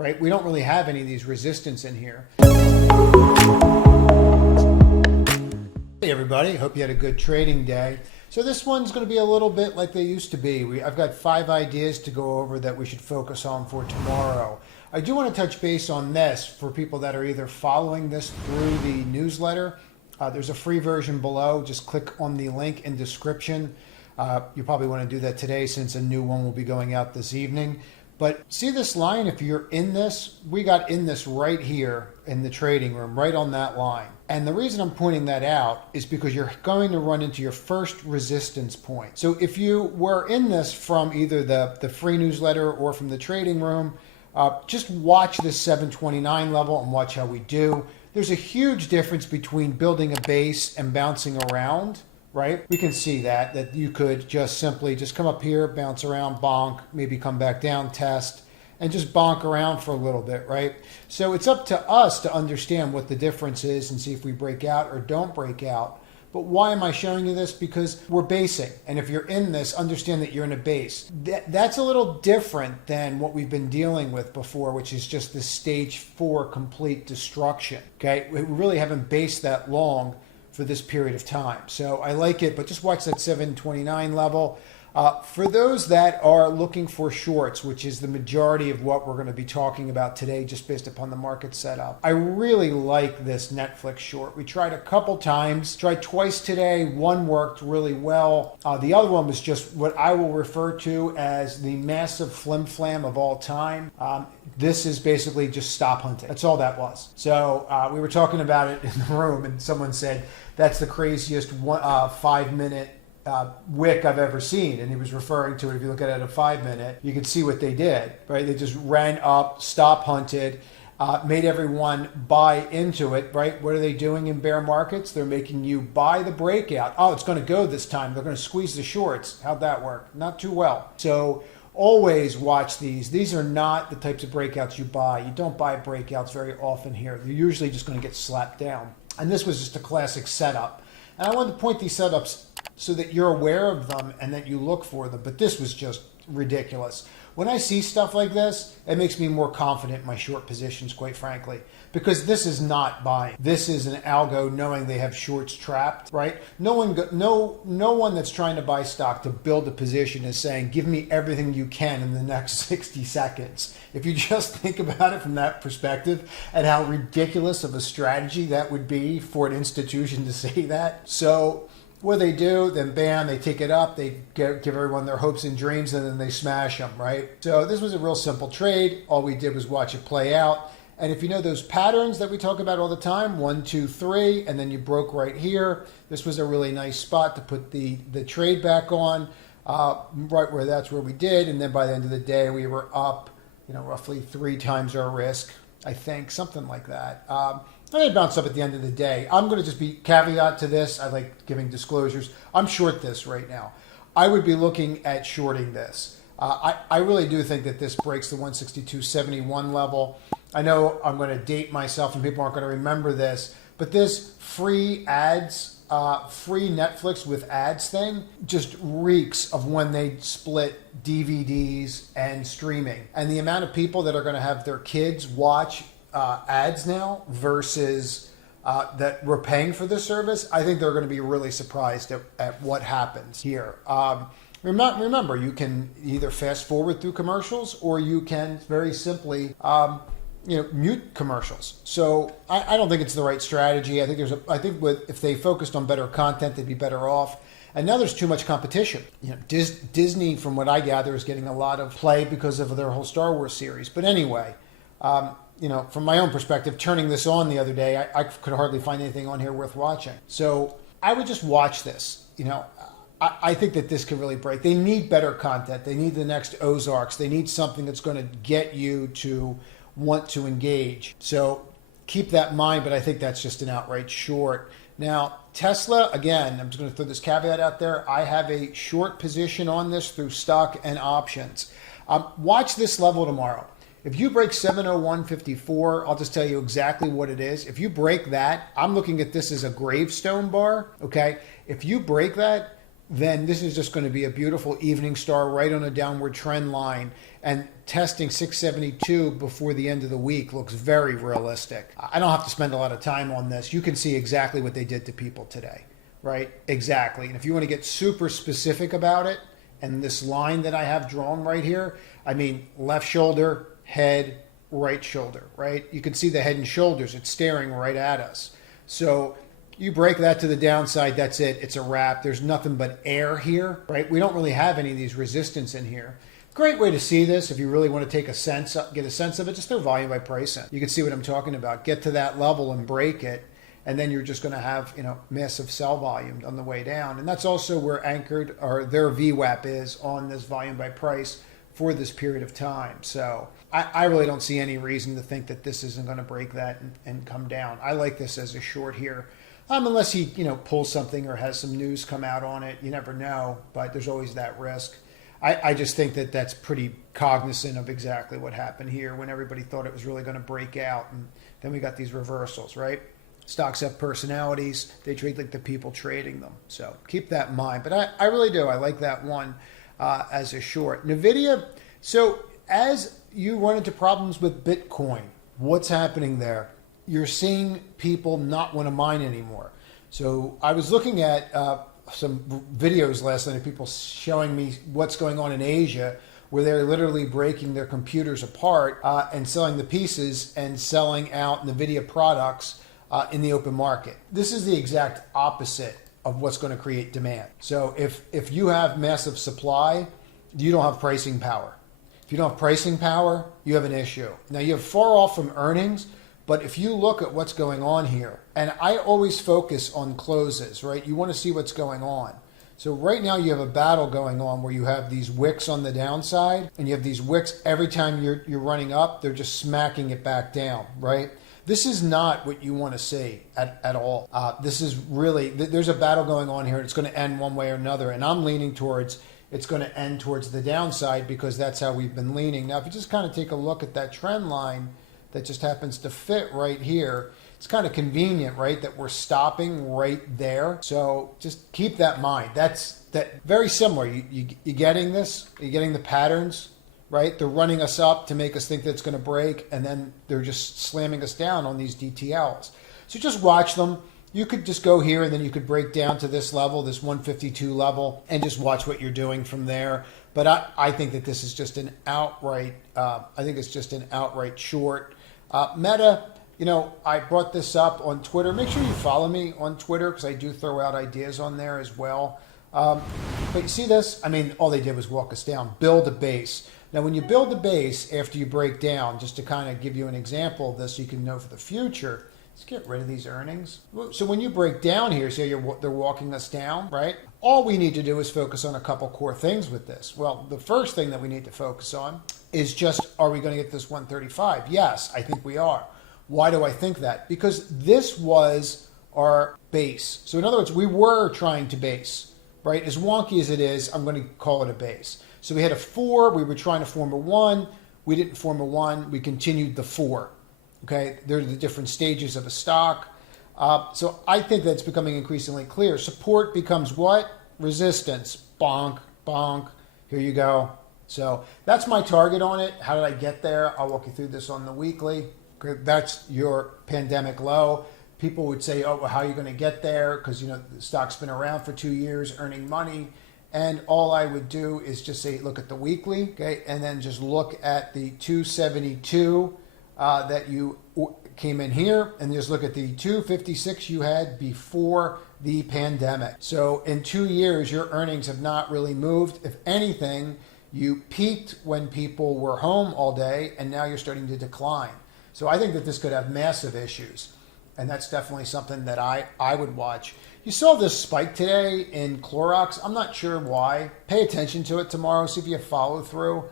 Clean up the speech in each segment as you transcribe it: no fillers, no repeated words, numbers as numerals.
right? We don't really have any of these resistance in here. Hey everybody, hope you had a good trading day. So this one's going to be a little bit like they used to be. I've got 5 ideas to go over that we should focus on for tomorrow. I do want to touch base on this for people that are either following this through the newsletter. There's a free version below. Just click on the link in description. You probably want to do that today since a new one will be going out this evening. But see this line, if you're in this, we got in this right here in the trading room, right on that line. And the reason I'm pointing that out is because you're going to run into your first resistance point. So if you were in this from either the free newsletter or from the trading room, just watch this 729 level and watch how we do. There's a huge difference between building a base and bouncing around. Right? We can see that you could just simply just come up here, bounce around, bonk, maybe come back down, test, and just bonk around for a little bit, right? So it's up to us to understand what the difference is and see if we break out or don't break out. But why am I showing you this? Because we're basing. And if you're in this, understand that you're in a base. That's a little different than what we've been dealing with before, which is just the stage 4 complete destruction. Okay? We really haven't based that long for this period of time. So I like it, but just watch that 729 level. For those that are looking for shorts, which is the majority of what we're going to be talking about today, just based upon the market setup, I really like this Netflix short. We tried a couple times, tried twice today. One worked really well. The other one was just what I will refer to as the massive flim-flam of all time. This is basically just stop hunting. That's all that was. So we were talking about it in the room, and someone said, that's the craziest 5-minute wick I've ever seen. And he was referring to it. If you look at it at a 5-minute, you can see what they did, right? They just ran up, stop hunted, made everyone buy into it, right? What are they doing in bear markets? They're making you buy the breakout. Oh, it's going to go this time. They're going to squeeze the shorts. How'd that work? Not too well. So always watch these. These are not the types of breakouts you buy. You don't buy breakouts very often here. They're usually just going to get slapped down. And this was just a classic setup. And I wanted to point these setups so that you're aware of them and that you look for them. But this was just ridiculous. When I see stuff like this, it makes me more confident in my short positions, quite frankly, because this is not buying. This is an algo knowing they have shorts trapped, right? No one that's trying to buy stock to build a position is saying, give me everything you can in the next 60 seconds. If you just think about it from that perspective and how ridiculous of a strategy that would be for an institution to say that. So what they do, then bam, they take it up, they give everyone their hopes and dreams, and then they smash them, right? So this was a real simple trade. All we did was watch it play out. And if you know those patterns that we talk about all the time, 1, 2, 3, and then you broke right here, this was a really nice spot to put the trade back on, right where that's where we did. And then by the end of the day, we were up, roughly 3 times our risk, I think, something like that. I bounced up at the end of the day. I'm going to just be caveat to this. I like giving disclosures. I'm short this right now. I would be looking at shorting this. I really do think that this breaks the 162.71 level. I know I'm going to date myself and people aren't going to remember this, but this free ads, free Netflix with ads thing just reeks of when they split DVDs and streaming. And the amount of people that are going to have their kids watch ads now versus that we're paying for this service, I think they're going to be really surprised at what happens here. Remember, you can either fast forward through commercials or you can very simply mute commercials. So I don't think it's the right strategy. I think if they focused on better content, they'd be better off. And now there's too much competition. Disney, from what I gather, is getting a lot of play because of their whole Star Wars series. But anyway, from my own perspective, turning this on the other day, I could hardly find anything on here worth watching. So I would just watch this. I think that this could really break. They need better content. They need the next Ozarks. They need something that's going to get you to want to engage. So keep that in mind, but I think that's just an outright short. Now, Tesla, again, I'm just going to throw this caveat out there. I have a short position on this through stock and options. Watch this level tomorrow. If you break 701.54, I'll just tell you exactly what it is. If you break that, I'm looking at this as a gravestone bar, okay? If you break that, then this is just going to be a beautiful evening star right on a downward trend line. And testing 672 before the end of the week looks very realistic. I don't have to spend a lot of time on this. You can see exactly what they did to people today, right? Exactly. And if you want to get super specific about it, and this line that I have drawn right here, I mean, left shoulder, head, right shoulder, right? You can see the head and shoulders. It's staring right at us. So you break that to the downside, that's it. It's a wrap. There's nothing but air here, right? We don't really have any of these resistance in here. Great way to see this if you really want to get a sense of it, just throw volume by price in. You can see what I'm talking about. Get to that level and break it, and then you're just going to have, massive sell volume on the way down. And that's also where anchored, or their VWAP is on this volume by price for this period of time. So I really don't see any reason to think that this isn't going to break that and come down. I like this as a short here. Unless he, pulls something or has some news come out on it. You never know, but there's always that risk. I just think that that's pretty cognizant of exactly what happened here when everybody thought it was really going to break out. And then we got these reversals, right? Stocks have personalities. They trade like the people trading them. So keep that in mind. But I really do. I like that one as a short. Nvidia, so as you run into problems with Bitcoin, what's happening there? You're seeing people not want to mine anymore. So I was looking at some videos last night of people showing me what's going on in Asia, where they're literally breaking their computers apart and selling the pieces and selling out Nvidia products in the open market. This is the exact opposite of what's going to create demand. So if you have massive supply, you don't have pricing power. If you don't have pricing power, you have an issue. Now you're far off from earnings, but if you look at what's going on here, and I always focus on closes, right? You want to see what's going on. So right now you have a battle going on where you have these wicks on the downside, and you have these wicks every time you're running up, they're just smacking it back down, right? This is not what you want to see at all. This is really, there's a battle going on here, and it's going to end one way or another, and I'm leaning towards it's going to end towards the downside because that's how we've been leaning. Now, if you just kind of take a look at that trend line that just happens to fit right here, it's kind of convenient, right, that we're stopping right there. So just keep that in mind. That's very similar. You getting this? You're getting the patterns, right? They're running us up to make us think that it's going to break, and then they're just slamming us down on these DTLs. So just watch them. You could just go here and then you could break down to this level, this 152 level, and just watch what you're doing from there. But I think that this is just an outright, short. Meta, I brought this up on Twitter. Make sure you follow me on Twitter because I do throw out ideas on there as well. But you see this? I mean, all they did was walk us down, build a base. Now, when you build a base after you break down, just to kind of give you an example of this so you can know for the future, let's get rid of these earnings. So when you break down here, see how they're walking us down, right? All we need to do is focus on a couple core things with this. Well, the first thing that we need to focus on is just, are we going to get this 135? Yes, I think we are. Why do I think that? Because this was our base. So in other words, we were trying to base, right? As wonky as it is, I'm going to call it a base. So we had a 4, we were trying to form a 1, we didn't form a 1, we continued the 4. Okay, they're the different stages of a stock. So I think that's becoming increasingly clear. Support becomes what? Resistance. Bonk, bonk. Here you go. So that's my target on it. How did I get there? I'll walk you through this on the weekly. Okay, that's your pandemic low. People would say, oh, well, how are you going to get there? Because, the stock's been around for 2 years earning money. And all I would do is just say, look at the weekly, okay, and then just look at the 272 that you came in here, and just look at the 256 you had before the pandemic. So in 2 years, your earnings have not really moved. If anything, you peaked when people were home all day, and now you're starting to decline. So I think that this could have massive issues, and that's definitely something that I would watch. You saw this spike today in Clorox. I'm not sure why. Pay attention to it tomorrow. See if you have follow through.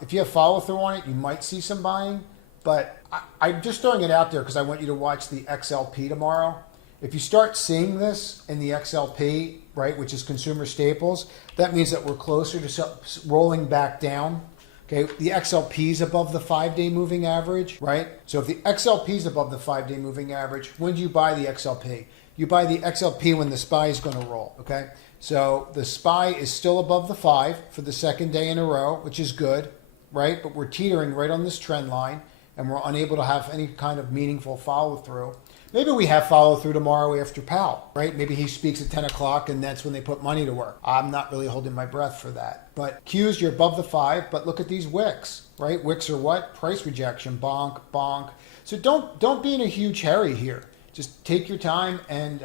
If you have follow through on it, you might see some buying. But I'm just throwing it out there because I want you to watch the XLP tomorrow. If you start seeing this in the XLP, right, which is consumer staples, that means that we're closer to rolling back down. Okay, the XLP is above the 5-day moving average, right? So if the XLP is above the 5-day moving average, when do you buy the XLP? You buy the XLP when the SPY is going to roll, okay? So the SPY is still above the 5 for the second day in a row, which is good, right? But we're teetering right on this trend line, and we're unable to have any kind of meaningful follow through. Maybe we have follow through tomorrow after Powell, right? Maybe he speaks at 10 o'clock and that's when they put money to work. I'm not really holding my breath for that. But Qs, you're above the 5, but look at these wicks, right? Wicks are what? Price rejection, bonk, bonk. So don't be in a huge hurry here. Just take your time and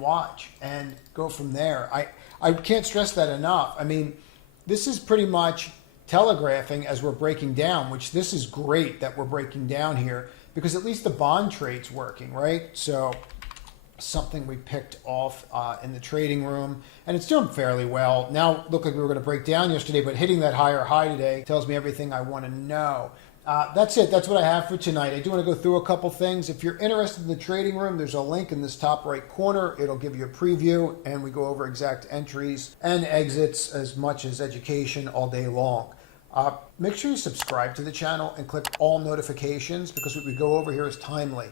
watch and go from there. I can't stress that enough. I mean, this is pretty much telegraphing as we're breaking down, which this is great that we're breaking down here, because at least the bond trade's working, right? So something we picked off in the trading room, and it's doing fairly well. Now, looked like we were going to break down yesterday, but hitting that higher high today tells me everything I want to know. That's it. That's what I have for tonight. I do want to go through a couple things. If you're interested in the trading room, there's a link in this top right corner. It'll give you a preview, and we go over exact entries and exits as much as education all day long. Make sure you subscribe to the channel and click all notifications, because what we go over here is timely.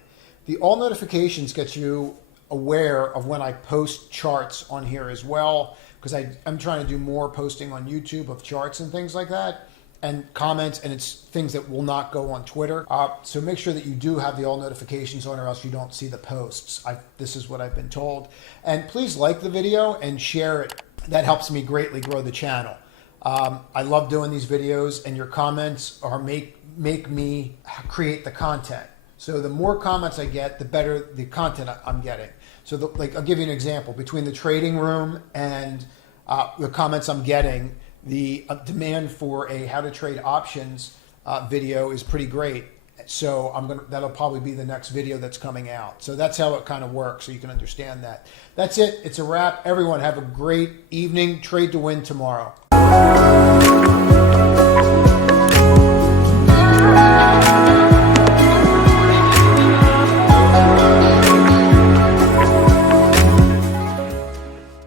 The all notifications gets you aware of when I post charts on here as well, because I'm trying to do more posting on YouTube of charts and things like that, and comments, and it's things that will not go on Twitter. So make sure that you do have the all notifications on, or else you don't see the posts. This is what I've been told. And please like the video and share it. That helps me greatly grow the channel. I love doing these videos, and your comments are make me create the content. So the more comments I get, the better the content I'm getting. So I'll give you an example. Between the trading room and the comments I'm getting, the demand for a how to trade options video is pretty great. So that'll probably be the next video that's coming out. So that's how it kind of works, so you can understand that. That's it. It's a wrap. Everyone have a great evening. Trade to win tomorrow.